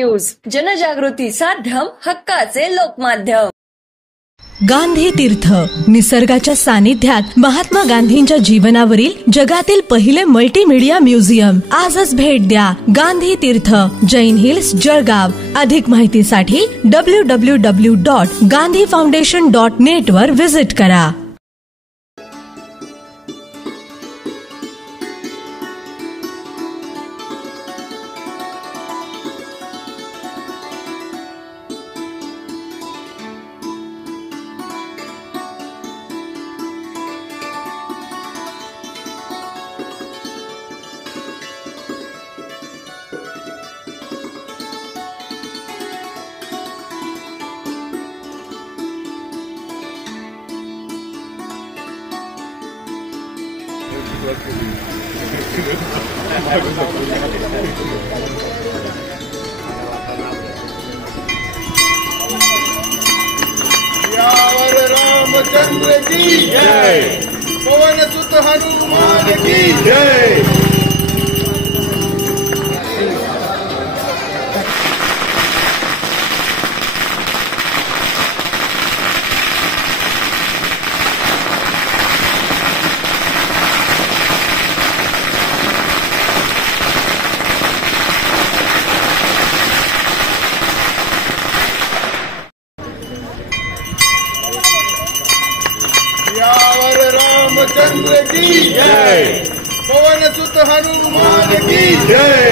न्यूज, जनजागृती साध्यम, हक्काचे लोकमाध्यम। गांधी तीर्थ, निसर्गाच्या सानिध्यात महात्मा गांधींच्या जीवनावरील जगातील पहिले मल्टीमीडिया म्युझियम। आजच भेट द्या गांधी तीर्थ, जैन हिल्स, जळगाव। अधिक माहितीसाठी www.gandhifoundation.net वर विजिट करा। सियावर रामचंद्र की जय, पवन सुत हनुमान की जय। सियावर रामचंद्र की जय, पवन सुत हनुमान की जय।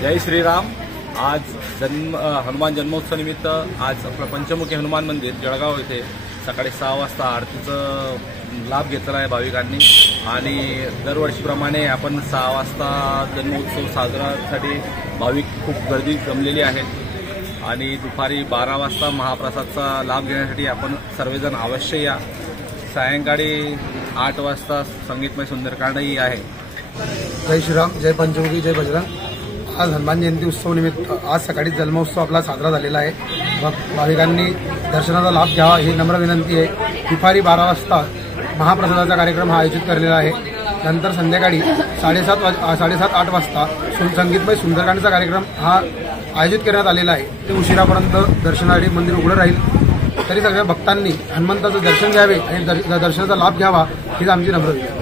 जय श्रीराम। आज हनुमान जन्मोत्सव निमित्त आज आपलं पंचमुखी हनुमान मंदिर जळगाव येथे सकाळी 6 वाजता आरतीचा लाभ घेतला आहे भाविकांनी। आणि दरवर्षीप्रमाणे आपण 6 वाजता जन्मोत्सव साजरासाठी भाविक खूप गर्दी जमलेली आहेत आणि दुपारी 12 वाजता महाप्रसादचा लाभ घेण्यासाठी आपण सर्वजण अवश्य या। सायंकाळी 8 वाजता संगीतमय सुंदरकांडही आहे। जय श्रीराम, जय पंचमुखी, जय बजरंग। आज हनुमान जयंती उत्सव निमित्त आज सकाळी जन्मोत्सव आपला साजरा झालेला आहे। भाविकांनी दर्शनाचा लाभ घ्यावा ही नम्र विनंती आहे। दुपारी 12 वाजता महाप्रसादाचा कार्यक्रम हा आयोजित करलेला आहे। नंतर संध्याकाळी 7:30-8 वाजता संगीतमय सुंदरकांडचा कार्यक्रम हा आयोजित करण्यात आलेला आहे। ते उशिरापर्यंत दर्शनासाठी मंदिर उघडं राहील। तरी सगळ्या भक्तांनी हनुमंताचं दर्शन घ्यावे आणि दर्शनाचा लाभ घ्यावा हीच आमची नम्र विनंती।